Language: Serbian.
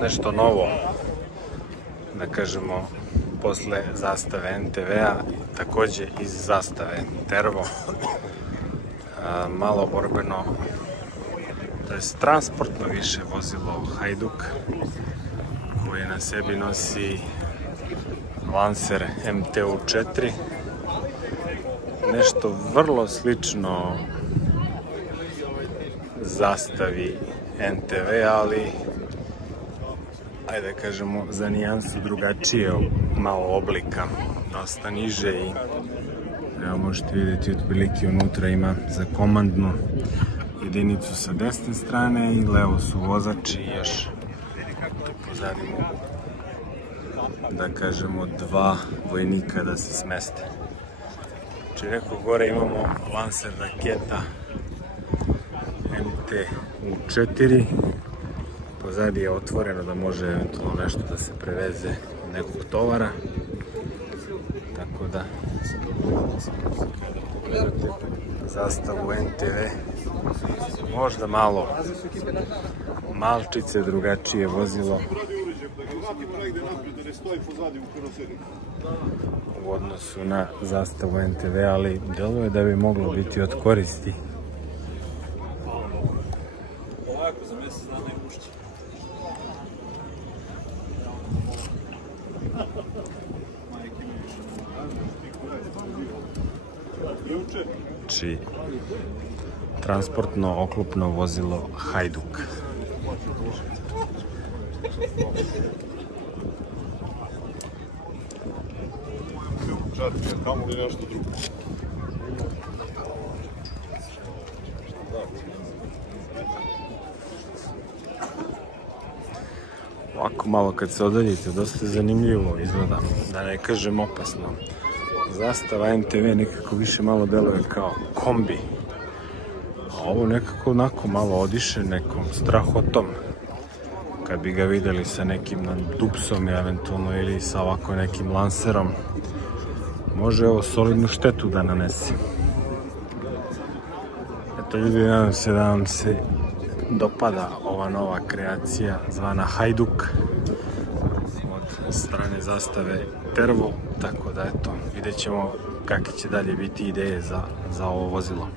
nešto novo, da kažemo, posle zastave NTV-a, takođe iz zastave Tervo. Malo borbeno, to je transportno više vozilo Hajduk, koje na sebi nosi Lancer MTU4. Nešto vrlo slično zastavi NTV, ali ajde kažemo za nijansu drugačije malo oblika, dosta niže i evo možete vidjeti otprilike unutra ima za komandnu jedinicu sa desne strane i levo su vozač i još tu pozadi mogu da kažemo dva vojnika da se smeste. Znači neko gore imamo Lancer raketa MTU4, pozadi je otvoreno da može eventualno nešto da se preveze nekog tovara, tako da kada pogledate zastavu NTV možda malo malčice drugačije vozilo u odnosu na zastavu NTV, ali deluje da bi moglo biti od koristi. Znači, transportno oklopno vozilo Hajduk. Ovako malo kad se odaljite, dosta zanimljivo izgleda, da ne kažem opasno. Zastava NTV nekako više malo deluje kao kombi, a ovo nekako onako malo odiše nekom strahotom. Kad bi ga videli sa nekim Dupsom eventualno ili sa ovako nekim Lancerom, može ovo solidnu štetu da nanese. Eto ljudi, nadam se da vam se dopada ova nova kreacija zvana Hajduk od strane zastave Tervo, tako da eto, vidjet ćemo kakve će dalje biti ideje za ovo vozilo.